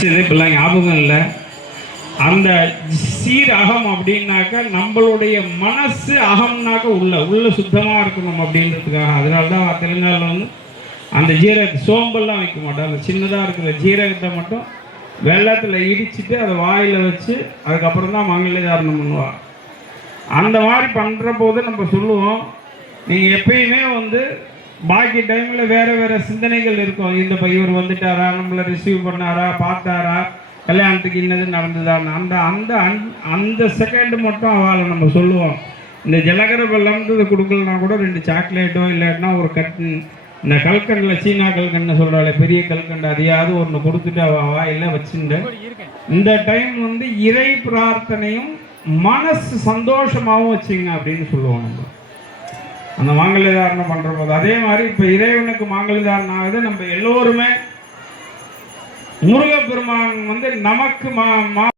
படித்தது இப்பெல்லாம் ஞாபகம் இல்லை. அந்த சீர் அகம் அப்படின்னாக்க நம்மளுடைய மனசு அகம்னாக்க உள்ள சுத்தமாக இருக்கணும் அப்படின்றதுக்காக. அதனால தான் தெலுங்கானாவில் வந்து அந்த சோம்பெல்லாம் வைக்க மாட்டோம். அந்த சின்னதாக இருக்கிற ஜீரகத்தை மட்டும் வெள்ளத்தில் இடிச்சிட்டு அதை வாயில் வச்சு அதுக்கப்புறம் தான் மங்களதாரணம் பண்ணுவாள். அந்த மாதிரி பண்ணுற போது நம்ம சொல்லுவோம், நீங்கள் எப்பயுமே வந்து பாக்கி டைமில் வேறு சிந்தனைகள் இருக்கும். இந்த இவர் வந்துட்டாரா, நம்மளை ரிசீவ் பண்ணாரா, பார்த்தாரா, கல்யாணத்துக்கு இன்னது நடந்ததான், அந்த செகண்ட் மட்டும் அவளை நம்ம சொல்லுவோம். இந்த ஜலகர வெள்ளம்ன்றது கொடுக்கலனா கூட 2 சாக்லேட்டோ இல்லாட்டினா ஒரு இந்த கல்கண்டில் சீனா கல்கண்டு சொல்கிறாள், பெரிய கல்கண்டு அதையாவது ஒன்று கொடுத்துட்டு அவள் வாயில் வச்சுட்டு இந்த டைம் வந்து இறை பிரார்த்தனையும் மனசு சந்தோஷமாகவும் வச்சுங்க அப்படின்னு சொல்லுவோம். நம்ம அந்த மாங்கல்யதாரணம் பண்ணுற போது அதே மாதிரி இப்போ இறைவனுக்கு மாங்கல்யதாரணம் ஆகுது. நம்ம எல்லோருமே முருகப்பெருமான் வந்து நமக்கு